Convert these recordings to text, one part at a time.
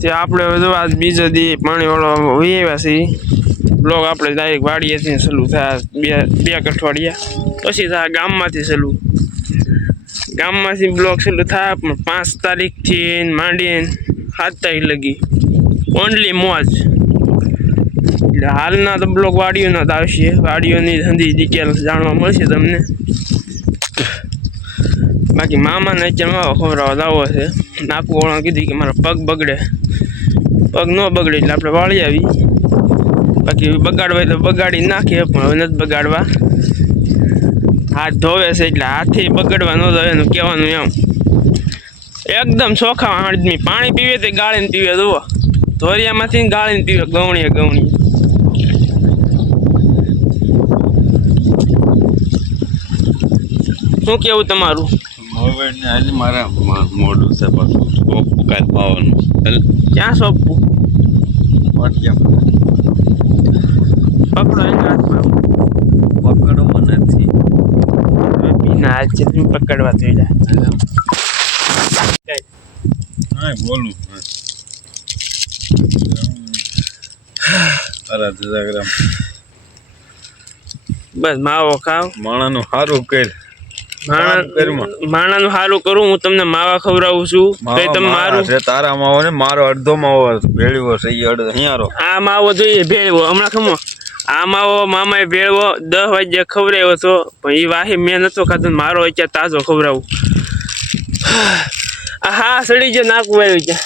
તે આપણે જો આજ બીજો દી પાણીવાળો વહી આવ્યા છે બ્લોગ આપણે ડાયરેક્ટ વાડીએથી ચાલુ થાય બે અઠવાડિયા પછી થાય ગામમાંથી ચાલુ ગામમાંથી બ્લોગ ચાલુ થાય પણ 5 તારીખથી માંડીને 7 તારીખ લગી ઓનલી મોજ એટલે હાલના તો બ્લોગ વાડીઓના જ આવશે વાડીઓની બધી ડિટેલ્સ જાણવા મળશે તમને બાકી મામાને અત્યારે ખવડાવવા આવો છે નાકુ વાળા કીધી કે મારા પગ બગડે પગ ન બગડે એટલે આપણે વાળી આવી બાકી બગાડવા તો બગાડી નાખીએ પણ હવે નથી બગાડવા હાથ ધોવે છે એટલે હાથે બગડવા ન ધોવે એનું કહેવાનું એમ એકદમ ચોખા આદમી પાણી પીવે તે ગાળીને પીવે જુઓ ધોરિયામાંથી ગાળીને પીવે ગવણીએ શું કેવું તમારું મારા મોઢું છે પાછું સોપું કાંઈ પાવાનું ક્યાં સોંપવું પકડો એના હાથમાં પકડવા નથી પીના હાથ છે તમે પકડવા થયેલા હા બોલું અરે 1000 ગ્રામ બસ માવો ખાવ માણાનું સારું કર માણાનું સારું કરું હું તમને માવા ખવડાવું છું તો તમે મારું તારા માવો ને મારો અડધો માવો ભેળવો છે અહીંયા આ માવો જોઈએ ભેળવો હમણાં ખમો આ માવો મામાએ ભેળવો 10 વાગ્યે ખવડાવ્યો હતો પણ એ વાહી મેં નતો ખાતો મારો અત્યારે તાજો ખવડાવું હા સડી ગયો નાકું આવ્યું ત્યાં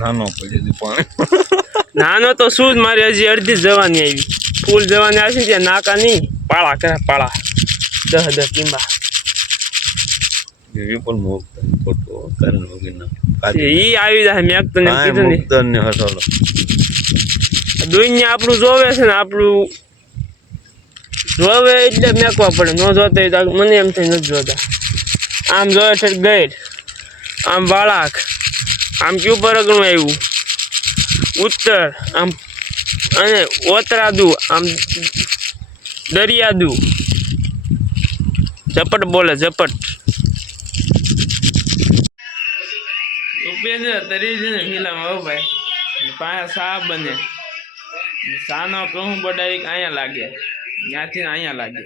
નાનો પડી પાણી નાનો તો શું જ મારી હજી અડધી જવાની આવી ફૂલ જવાની આવશે ત્યાં નાકા નહીં પાળા કરે પાળા 10 ટીંબા એ પણ મોકતો ફોટો કારણ વગર ઈ આવી જાય મેં તને કીધું ને તને હસાડો દુનિયા આપણું જોવે છે ને આપણું જોવે એટલે મેકવા પડે ન જોતા હોય તો મને એમ થઈ નથી જોતા આમ જોવે છે ગઈડ આમ બાળક આમ ક્યુ પરગણું આવ્યું ઉત્તર આમ અને ઓતરાદુ આમ દરિયાદુ ઝપટ બોલે ઝપટ ઉપેન્દ્ર તરી છે ને ફિલ્મ હો ભાઈ પાસે સા બને સાનો કહું બડાઈક અહીંયા લાગે ત્યાંથી અહીંયા લાગે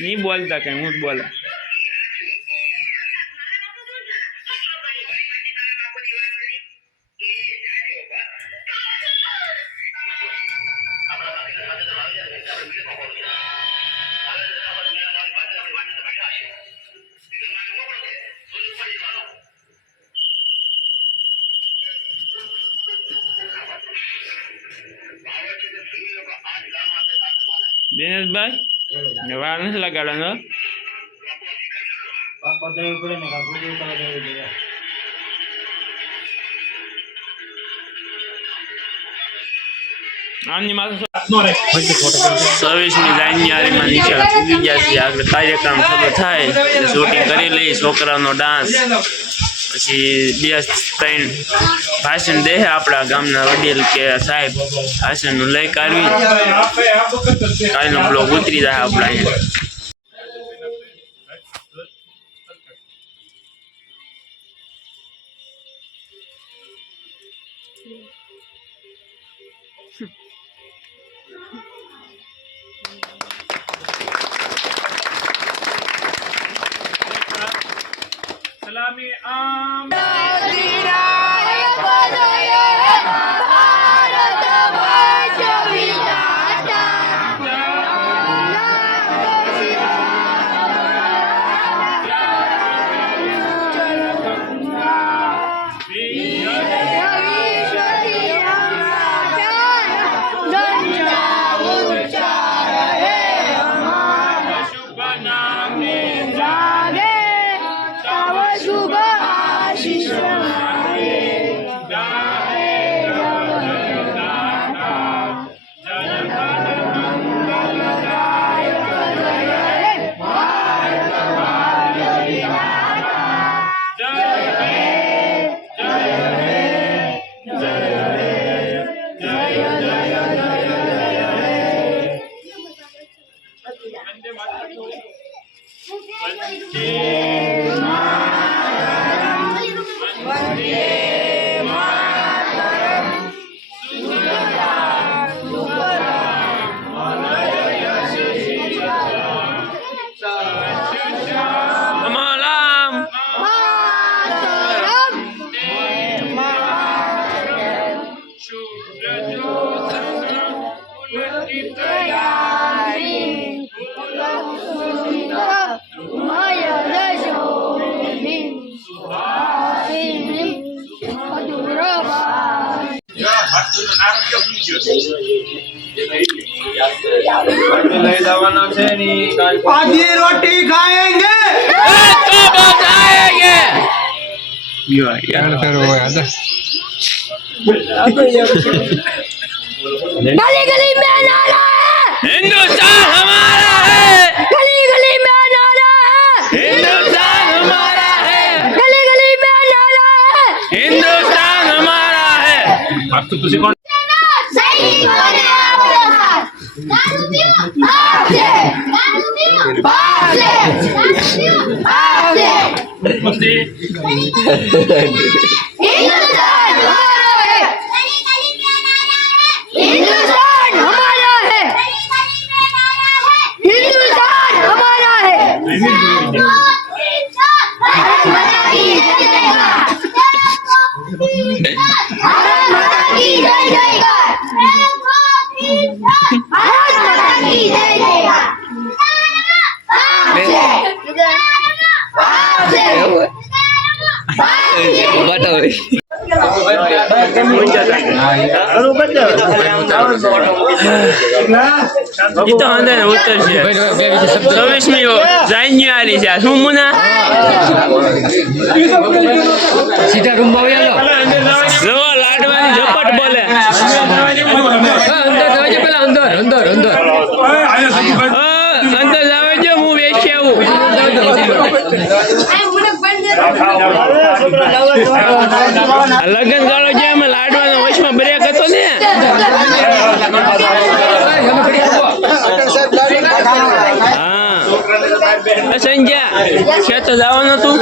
નહીં બોલતા કઈ હું જ બોલે દિનેશભાઈ વાર નથી લગાડવાનો આમની માથે 26મી જાન્યુઆરીમાં નીચે પૂગી ગયા છે આગળ કાર્યક્રમ શરૂ થાય શૂટિંગ કરી લઈ છોકરાઓનો ડાન્સ પછી 2-3 ભાષણ દે આપણા ગામના વડીલ કે સાહેબ ભાષણનું લઈ કાઢવી કાલનો બ્લોગ ઉતરી જાય આપણા અહીંયા સલામી આમ शुभ आशीष आधी रोटी खाएंगे गली गली में नारा है, हिंदुस्तान हमारा है, गली गली में नारा है, हिंदुस्तान हमारा है, गली गली में नारा है। हिंदुस्तान हमारा है। सही बोले आपके साथ। दारू पीओ, आपसे। दारू पीओ, आपसे। दारू पीओ, आपसे। हिंदुस्तान हमारा है, हिंदुस्तान हमारा है, हिंदुस्तान हमारा है। भारत माता की जय जयकार, भारत माता की जय जयकार, भारत माता की जय जयकार। आपसे, आपसे, आपसे। ઈ તો વાંધો ને ઉતરશે 26મી જાન્યુઆરી છે શું મુના સીધા રૂમ માં આવ્યા જો લાડવાની ઝપટ બોલે અંદર જવાજે પેલા અંદર અંદર અંદર અંદર જાવે જો હું વેચી આવું આ લગન ગાળો જે અમે લાડવાનો વચમાં બ્રેક હતો ને હા સંજ્યા ખેતર જવાનું તું